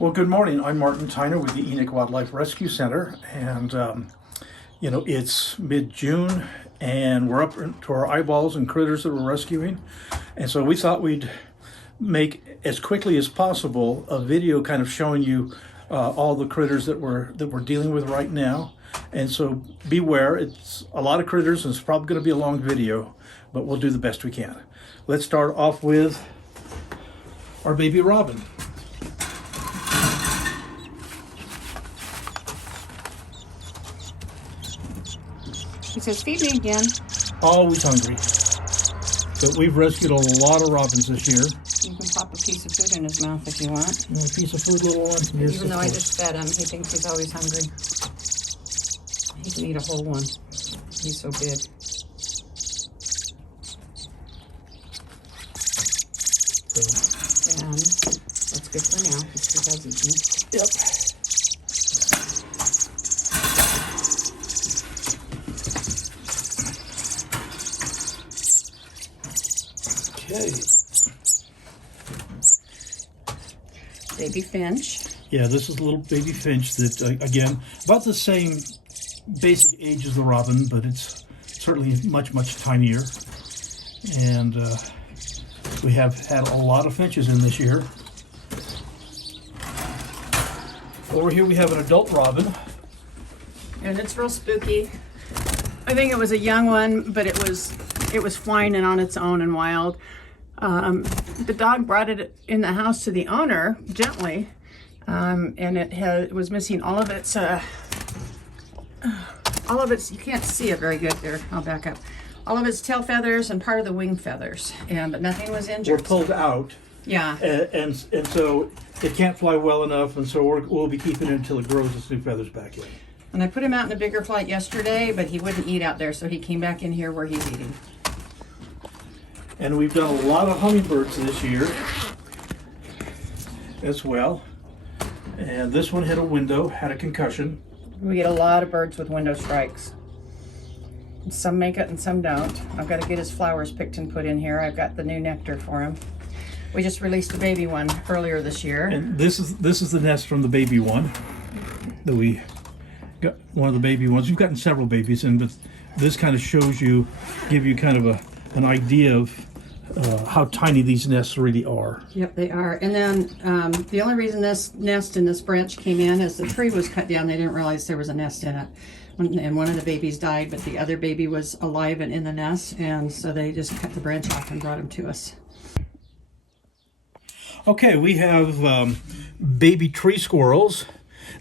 Well, good morning. I'm Martin Tyner with the Enoch Wildlife Rescue Center, and it's mid-June, and we're up to our eyeballs in critters that we're rescuing, and so we thought we'd make as quickly as possible a video kind of showing you all the critters that we're dealing with right now. And so beware, it's a lot of critters, and it's probably going to be a long video, but we'll do the best we can. Let's start off with our baby robin. He says, feed me again. Always hungry. But we've rescued a lot of robins this year. You can pop a piece of food in his mouth if you want. A piece of food, little one? Yes, even though I just fed him, he thinks he's always hungry. He can eat a whole one. He's so big. And that's good for now because he has eaten. Yep. Okay. Baby finch. Yeah, this is a little baby finch that, again, about the same basic age as the robin, but it's certainly much, much tinier. And we have had a lot of finches in this year. Over here we have an adult robin. And it's real spooky. I think it was a young one, but it was flying in on its own and wild. The dog brought it in the house to the owner gently, and it was missing all of its, you can't see it very good there, I'll back up. All of its tail feathers and part of the wing feathers, but nothing was injured. Were pulled out. Yeah. And so it can't fly well enough, and so we'll be keeping it until it grows its new feathers back in. And I put him out in a bigger flight yesterday, but he wouldn't eat out there, so he came back in here where he's eating. And we've done a lot of hummingbirds this year as well. And this one hit a window, had a concussion. We get a lot of birds with window strikes. Some make it and some don't. I've got to get his flowers picked and put in here. I've got the new nectar for him. We just released a baby one earlier this year. And this is the nest from the baby one that we got, one of the baby ones. We've gotten several babies in, but this kind of shows you, give you kind of an idea of how tiny these nests really are. Yep, they are. And then the only reason this nest in this branch came in is the tree was cut down. They didn't realize there was a nest in it. And one of the babies died, but the other baby was alive and in the nest. And so they just cut the branch off and brought him to us. Okay, we have baby tree squirrels.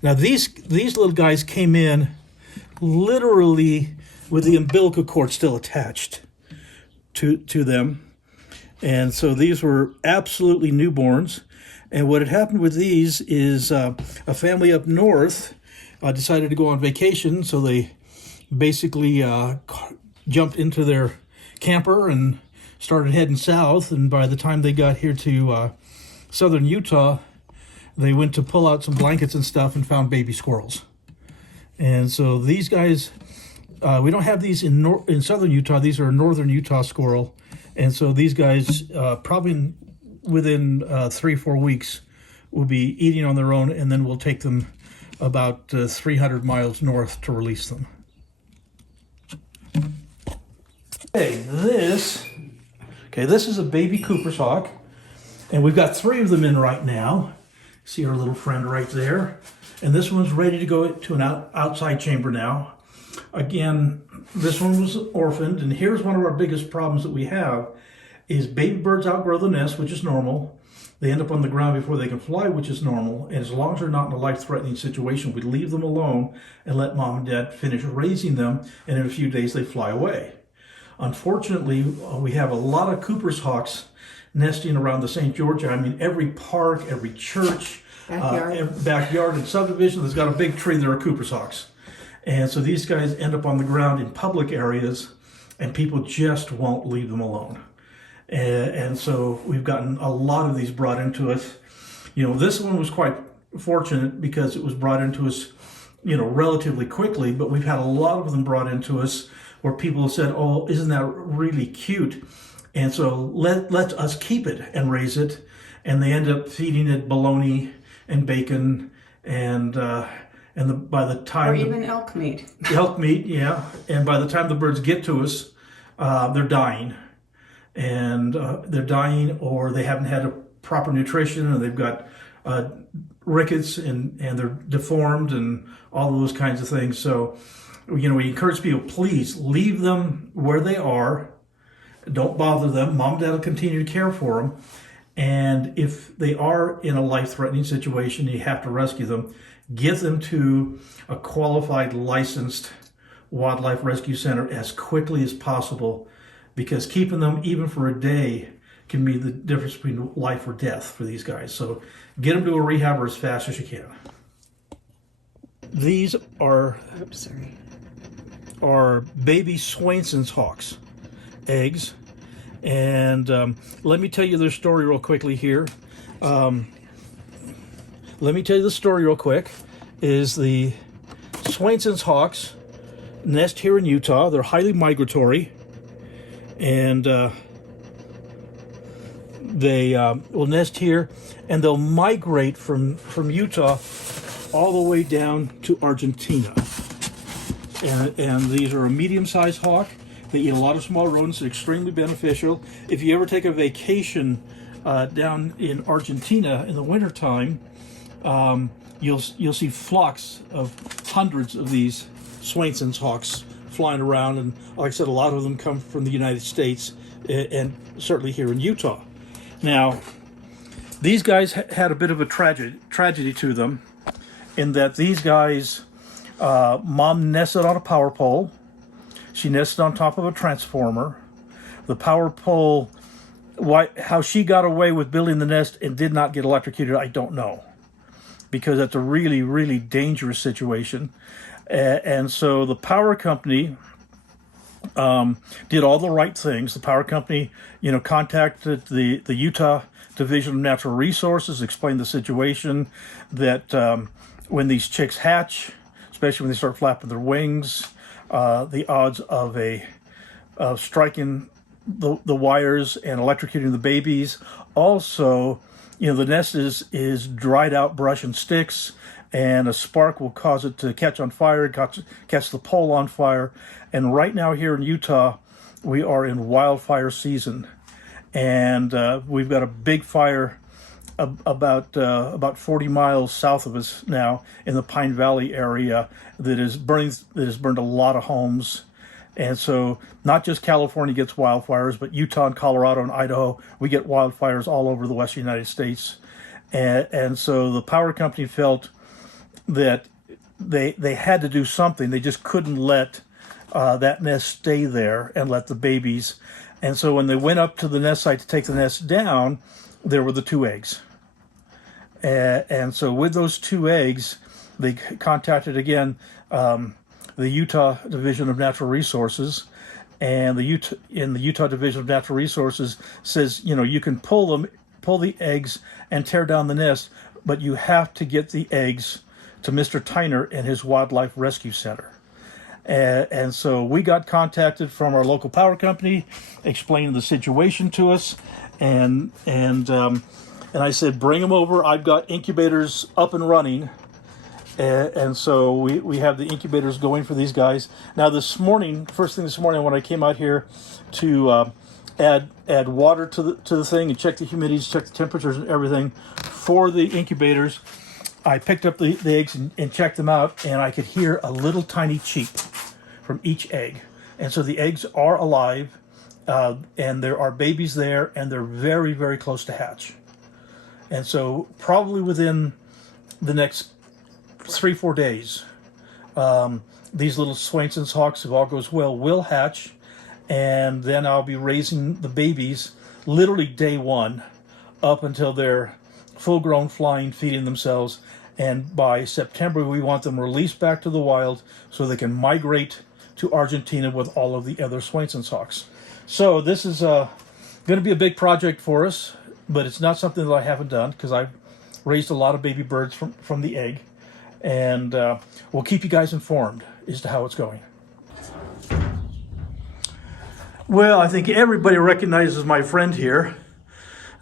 Now these little guys came in literally with the umbilical cord still attached to them. And so these were absolutely newborns. And what had happened with these is a family up north decided to go on vacation. So they basically jumped into their camper and started heading south. And by the time they got here to southern Utah, they went to pull out some blankets and stuff and found baby squirrels. And so these guys, we don't have these in southern Utah. These are northern Utah squirrel. And so these guys, probably within 3-4 weeks, will be eating on their own, and then we'll take them about 300 miles north to release them. Okay, this is a baby Cooper's hawk, and we've got 3 of them in right now. See our little friend right there. And this one's ready to go to an outside chamber now. Again, this one was orphaned, and here's one of our biggest problems that we have is baby birds outgrow the nest, which is normal. They end up on the ground before they can fly, which is normal. And as long as they're not in a life-threatening situation, we leave them alone and let mom and dad finish raising them, and in a few days they fly away. Unfortunately, we have a lot of Cooper's hawks nesting around the St. George. I mean, every park, every church, backyard and subdivision that's got a big tree, there are Cooper's hawks. And so these guys end up on the ground in public areas, and people just won't leave them alone. And so we've gotten a lot of these brought into us. You know, this one was quite fortunate because it was brought into us, you know, relatively quickly, but we've had a lot of them brought into us where people have said, oh, isn't that really cute? And so let us keep it and raise it. And they end up feeding it bologna and bacon by the time Or even elk meat. elk meat, yeah. And by the time the birds get to us, they're dying, and they're dying, or they haven't had a proper nutrition, or they've got rickets, and they're deformed, and all those kinds of things. So, we encourage people, please leave them where they are. Don't bother them. Mom and Dad will continue to care for them. And if they are in a life-threatening situation, you have to rescue them, get them to a qualified, licensed wildlife rescue center as quickly as possible, because keeping them even for a day can be the difference between life or death for these guys. So get them to a rehabber as fast as you can. These are baby Swainsons hawks, eggs. And let me tell you their story real quickly here. Is the Swainsons hawks nest here in Utah. They're highly migratory, and they will nest here, and they'll migrate from Utah all the way down to Argentina. And these are a medium-sized hawk. They eat a lot of small rodents. They're extremely beneficial. If you ever take a vacation down in Argentina in the wintertime, you'll see flocks of hundreds of these Swainsons hawks flying around. And like I said, a lot of them come from the United States, and certainly here in Utah. Now, these guys had a bit of a tragedy to them, in that these guys, mom nested on a power pole. She nested on top of a transformer. The power pole, how she got away with building the nest and did not get electrocuted, I don't know, because that's a really, really dangerous situation. And so the power company did all the right things. The power company, contacted the Utah Division of Natural Resources, explained the situation, that when these chicks hatch, especially when they start flapping their wings, the odds of striking the wires and electrocuting the babies. Also, the nest is dried out brush and sticks, and a spark will cause it to catch on fire, catch the pole on fire. And right now here in Utah, we are in wildfire season, and we've got a big fire about 40 miles south of us now in the Pine Valley area that has burned a lot of homes. And so not just California gets wildfires, but Utah and Colorado and Idaho, we get wildfires all over the western United States. And so the power company felt that they had to do something. They just couldn't let that nest stay there and let the babies. And so when they went up to the nest site to take the nest down, there were the 2 eggs. And so with those 2 eggs, they contacted again the Utah Division of Natural Resources, and the Utah Division of Natural Resources says, you can pull the eggs and tear down the nest, but you have to get the eggs to Mr. Tyner and his Wildlife Rescue Center. And so we got contacted from our local power company, explaining the situation to us, and I said, bring them over. I've got incubators up and running. And so we have the incubators going for these guys. Now first thing this morning when I came out here to add water to the thing and check the humidities, check the temperatures and everything for the incubators, I picked up the eggs and checked them out, and I could hear a little tiny cheep from each egg. And so the eggs are alive, and there are babies there, and they're very, very close to hatch. And so probably within the next 3-4 days, these little Swainsons hawks, if all goes well, will hatch, and then I'll be raising the babies literally day 1 up until they're full grown, flying, feeding themselves. And by September, we want them released back to the wild so they can migrate to Argentina with all of the other Swainsons hawks. So this is going to be a big project for us, but it's not something that I haven't done, because I've raised a lot of baby birds from the egg. And we'll keep you guys informed as to how it's going. Well, I think everybody recognizes my friend here.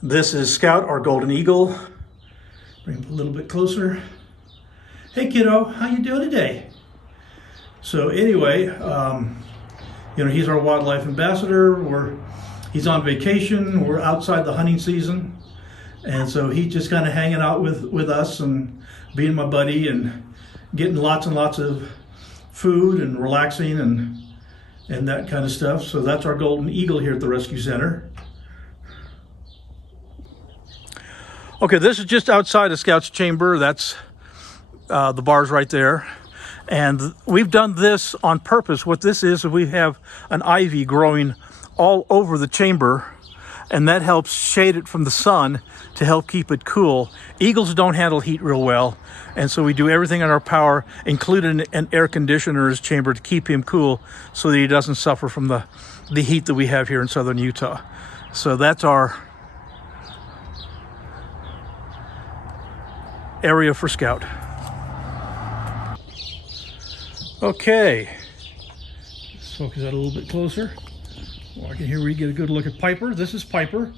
This is Scout, our golden eagle. Bring him a little bit closer. Hey kiddo, how you doing today? So anyway, you know, he's our wildlife ambassador. He's on vacation. We're outside the hunting season. And so he's just kind of hanging out with us and being my buddy and getting lots and lots of food and relaxing and that kind of stuff. So that's our golden eagle here at the rescue center. Okay, this is just outside of Scout's chamber. That's the bars right there. And we've done this on purpose. What this is we have an ivy growing all over the chamber, and that helps shade it from the sun to help keep it cool. Eagles don't handle heat real well, and so we do everything in our power, including an air conditioner in his chamber, to keep him cool so that he doesn't suffer from the heat that we have here in southern Utah. So that's our area for Scout. Okay, let's focus that a little bit closer. Well, I can hear we get a good look at Piper. This is Piper.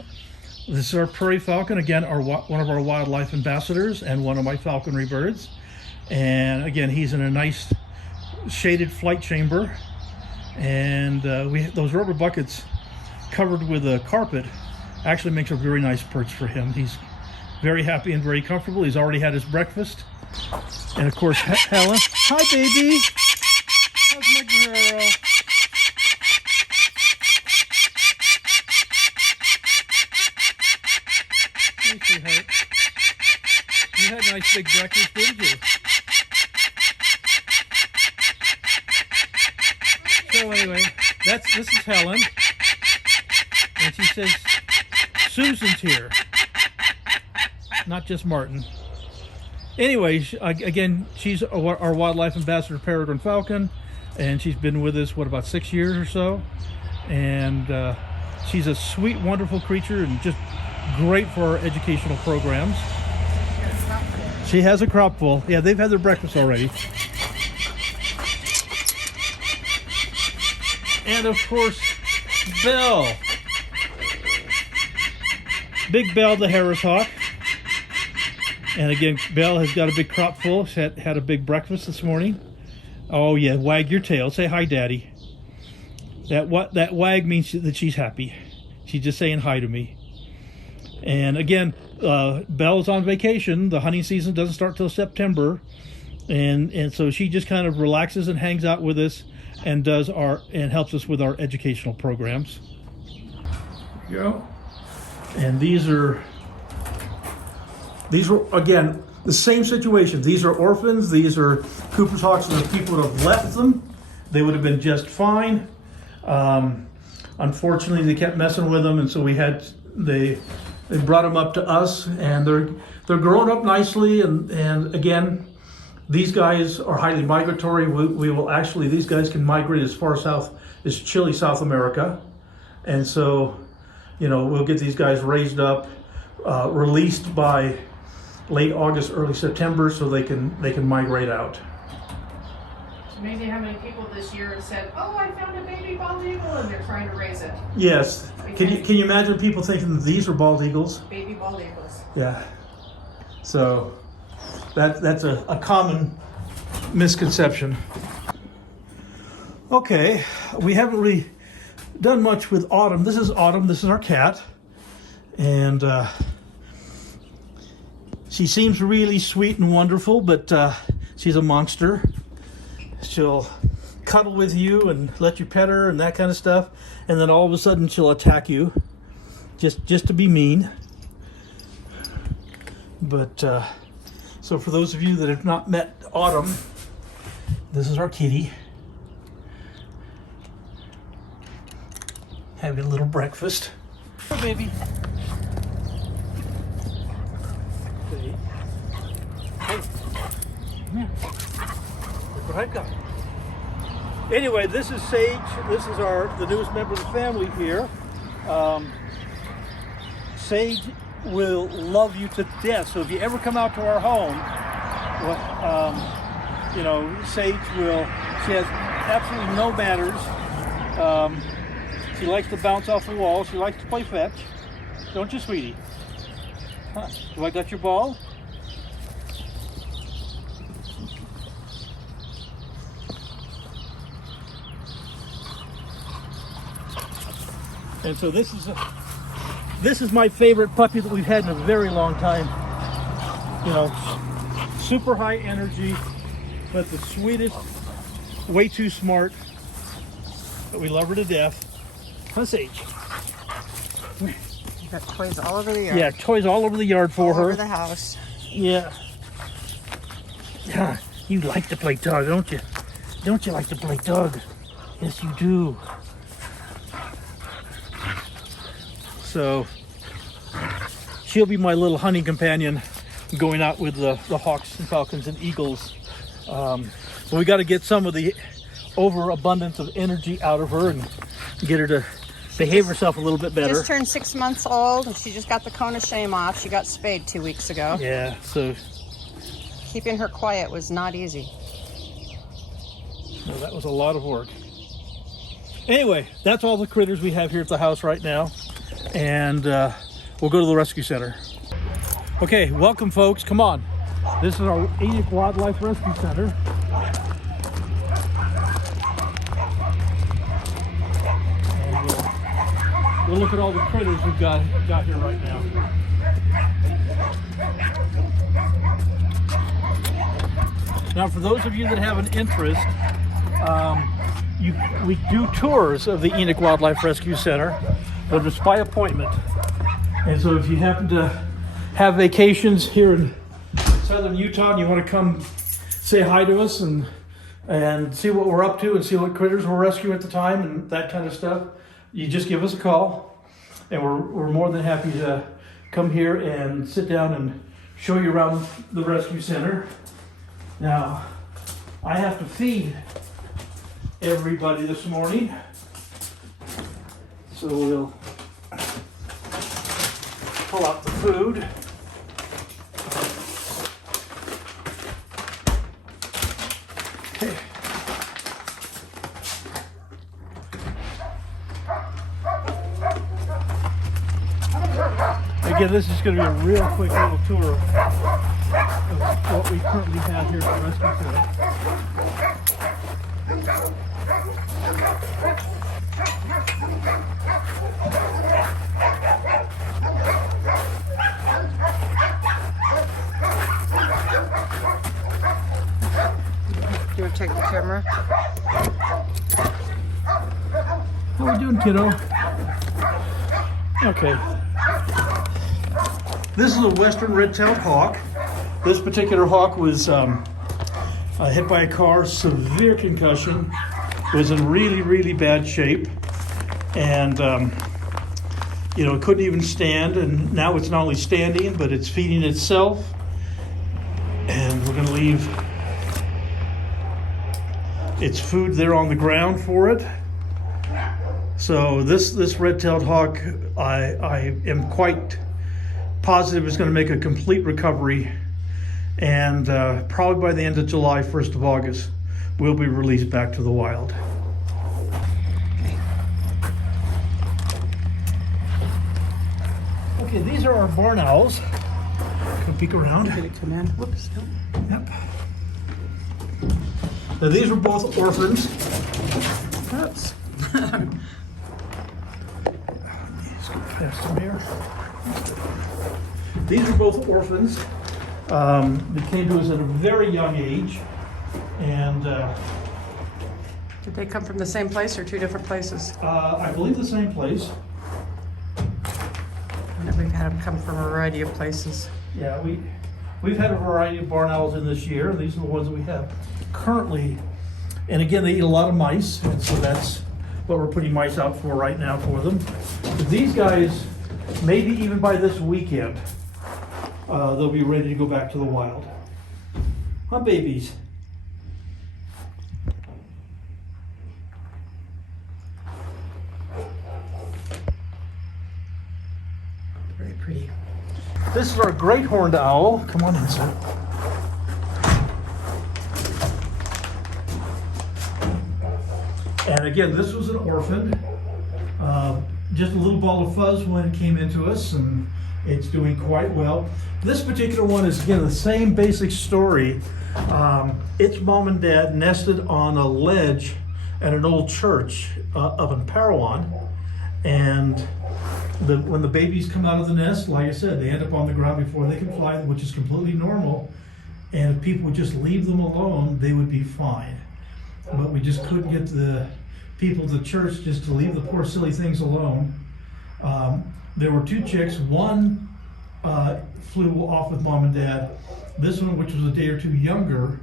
This is our prairie falcon, again, one of our wildlife ambassadors and one of my falconry birds. And again, he's in a nice shaded flight chamber. And those rubber buckets covered with a carpet actually makes a very nice perch for him. He's very happy and very comfortable. He's already had his breakfast. And of course, Helen. Hi, baby. How's my girl? Hey, sweetheart. You had a nice big breakfast, didn't you? So anyway, this is Helen. And she says, Susan's here. Not just Martin. Anyway, again, she's our wildlife ambassador, peregrine falcon, and she's been with us, about 6 years or so. And she's a sweet, wonderful creature and just great for our educational programs. She has a crop full. Yeah, they've had their breakfast already. And of course, Belle. Big Belle the Harris hawk. And again, Belle has got a big crop full. She had a big breakfast this morning. Oh yeah, wag your tail. Say hi, Daddy. That wag means that she's happy. She's just saying hi to me. And again, Belle's on vacation. The hunting season doesn't start till September, and so she just kind of relaxes and hangs out with us and helps us with our educational programs. There you go. And these were, again, the same situation. These are orphans. These are Cooper's hawks, and the people would have left them. They would have been just fine. Unfortunately, they kept messing with them, and so they brought them up to us, and they're growing up nicely. And again, these guys are highly migratory. These guys can migrate as far south as Chile, South America, and so we'll get these guys raised up, released by late August, early September, so they can migrate out. It's amazing how many people this year have said, "Oh, I found a baby bald eagle," and they're trying to raise it. Yes. Can you imagine people thinking that these are bald eagles? Baby bald eagles. Yeah. So that's a common misconception. Okay, we haven't really done much with Autumn. This is Autumn. This is our cat, and she seems really sweet and wonderful, but she's a monster. She'll cuddle with you and let you pet her and that kind of stuff, and then all of a sudden she'll attack you just to be mean. But so for those of you that have not met Autumn, this is our kitty having a little breakfast. Oh, baby. Hey. Hey. Come here. Look what I've got. Anyway, this is Sage. This is the newest member of the family here. Sage will love you to death. So if you ever come out to our home, Sage will. She has absolutely no manners. She likes to bounce off the wall. She likes to play fetch. Don't you, sweetie? Huh? Do I got your ball? And so this is my favorite puppy that we've had in a very long time. You know, super high energy, but the sweetest, way too smart. But we love her to death. Let's see. You got toys all over the yard. Yeah, toys all over the yard for all her. over the house. Yeah. Yeah. You like to play tug, don't you? Don't you like to play tug? Yes, you do. So she'll be my little hunting companion going out with the hawks and falcons and eagles. But we got to get some of the overabundance of energy out of her and get her to behave herself a little bit better. Just turned 6 months old, and she just got the cone of shame off. She got spayed 2 weeks ago. Yeah, so Keeping her quiet was not easy. no, that was a lot of work. Anyway, that's all the critters we have here at the house right now. And we'll go to the rescue center. Okay, welcome folks, come on. This is our Enoch Wildlife Rescue Center. And we'll look at all the critters we've got here right now. Now, for those of you that have an interest, we do tours of the Enoch Wildlife Rescue Center, but it's by appointment. And so if you happen to have vacations here in southern Utah and you want to come say hi to us and see what we're up to and see what critters we're rescuing at the time and that kind of stuff, you just give us a call, and we're more than happy to come here and sit down and show you around the rescue center. Now, I have to feed everybody this morning, so we'll pull out the food. Okay. Again, this is going to be a real quick little tour of what we currently have here at the rescue center. Do you want to take the camera? How we doing, kiddo? Okay. This is a western red-tailed hawk. This particular hawk was hit by a car, severe concussion, was in really, really bad shape, and it couldn't even stand, and now it's not only standing, but it's feeding itself, and we're going to leave its food there on the ground for it. So this red-tailed hawk, I am quite positive is going to make a complete recovery, and probably by the end of July, 1st of August, we'll be released back to the wild. Okay, these are our barn owls. Come peek around. Get it come in. Whoops. Yep. Now these were both orphans. Oops. Let's get past them here. These are both orphans. They came to us at a very young age, and Did they come from the same place or two different places? I believe the same place. We've had them come from a variety of places. Yeah, we've had a variety of barn owls in this year. These are the ones that we have currently, and again, they eat a lot of mice, and so that's what we're putting mice out for right now for them. But these guys, maybe even by this weekend, they'll be ready to go back to the wild. Huh, babies? Very pretty. This is our great horned owl. Come on in, sir. And again, this was an orphan. Just a little ball of fuzz when it came into us, and it's doing quite well. This particular one is, again, the same basic story. Its mom and dad nested on a ledge at an old church up in Parowan, And when the babies come out of the nest, like I said, they end up on the ground before they can fly, which is completely normal. And if people would just leave them alone, they would be fine. But we just couldn't get the people at the church just to leave the poor silly things alone. There were 2 chicks. One flew off with mom and dad. This one, which was a day or 2 younger,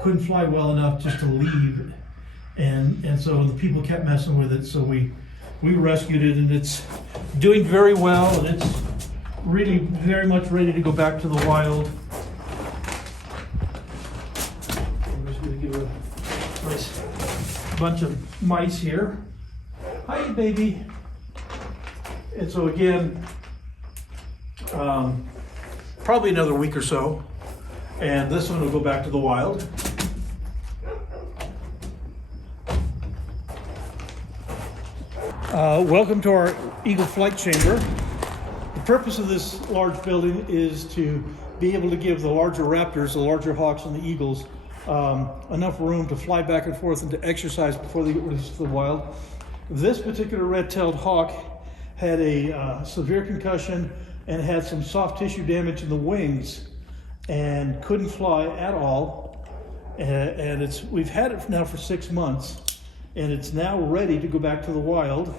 couldn't fly well enough just to leave. And so the people kept messing with it. So we rescued it, and it's doing very well, and it's really very much ready to go back to the wild. I'm just going to give a nice bunch of mice here. Hi, baby. And so again, probably another week or so, and this one will go back to the wild. Welcome to our Eagle Flight Chamber. The purpose of this large building is to be able to give the larger raptors, the larger hawks and the eagles, enough room to fly back and forth and to exercise before they get released to the wild. This particular red-tailed hawk had a severe concussion and had some soft tissue damage in the wings and couldn't fly at all. And we've had it now for 6 months, and it's now ready to go back to the wild.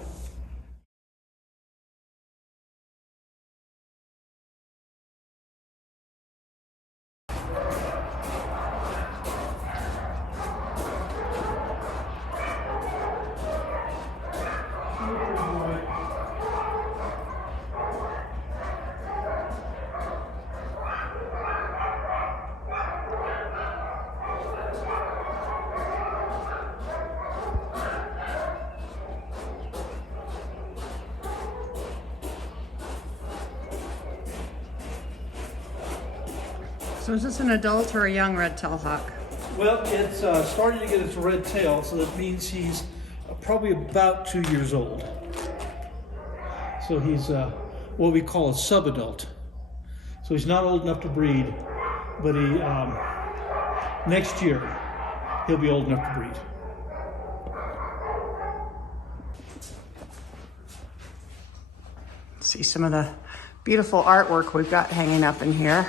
So is this an adult or a young red-tailed hawk? Well, it's starting to get its red tail, so that means he's probably about 2 years old. So he's what we call a subadult. So he's not old enough to breed, but next year he'll be old enough to breed. See some of the beautiful artwork we've got hanging up in here.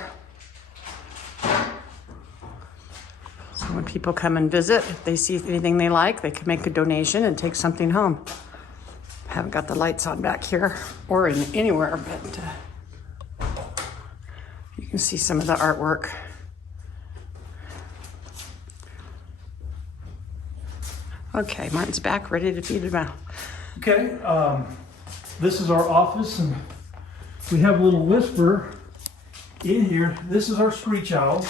So when people come and visit, if they see anything they like, they can make a donation and take something home. Haven't got the lights on back here or anywhere, but you can see some of the artwork. Okay, Martin's back, ready to feed him out. Okay, this is our office, and we have a little whisper in here. This is our screech owl,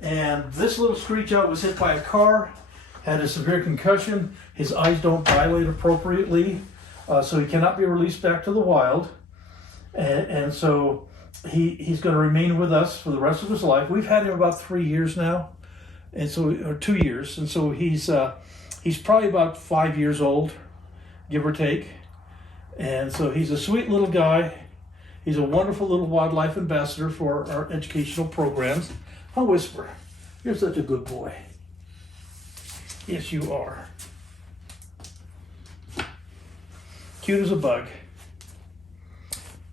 and this little screech owl was hit by a car, had a severe concussion. His eyes don't dilate appropriately, so he cannot be released back to the wild, and so he's going to remain with us for the rest of his life. We've had him about 3 years now, and so or 2 years, and so he's probably about 5 years old, give or take. And so he's a sweet little guy. He's a wonderful little wildlife ambassador for our educational programs. I'll whisper. You're such a good boy. Yes, you are. Cute as a bug.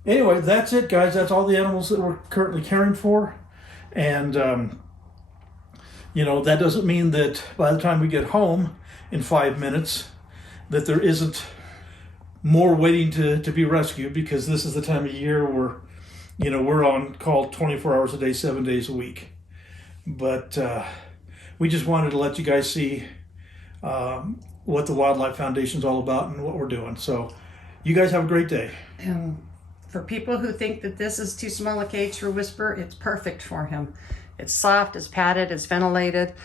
Anyway, that's it, guys. That's all the animals that we're currently caring for. And, that doesn't mean that by the time we get home in 5 minutes that there isn't more waiting to be rescued, because this is the time of year where, we're on call 24 hours a day, 7 days a week. But we just wanted to let you guys see what the Wildlife Foundation is all about and what we're doing. So you guys have a great day. For people who think that this is too small a cage for Whisper, it's perfect for him. It's soft, it's padded, it's ventilated.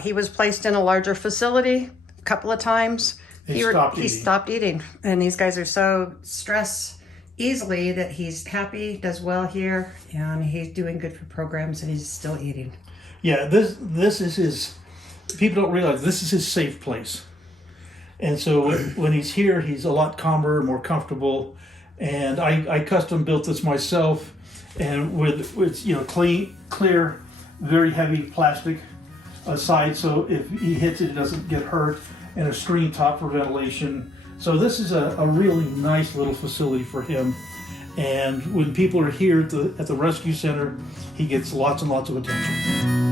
He was placed in a larger facility a couple of times. He stopped eating. And these guys are so stressed easily that he's happy, does well here, and he's doing good for programs, and he's still eating. Yeah, this is his, people don't realize this is his safe place. And so when he's here, he's a lot calmer, more comfortable. And I custom built this myself, and with clean, clear, very heavy plastic side, so if he hits it, it doesn't get hurt, and a screen top for ventilation. So this is a really nice little facility for him. And when people are here at the rescue center, he gets lots and lots of attention.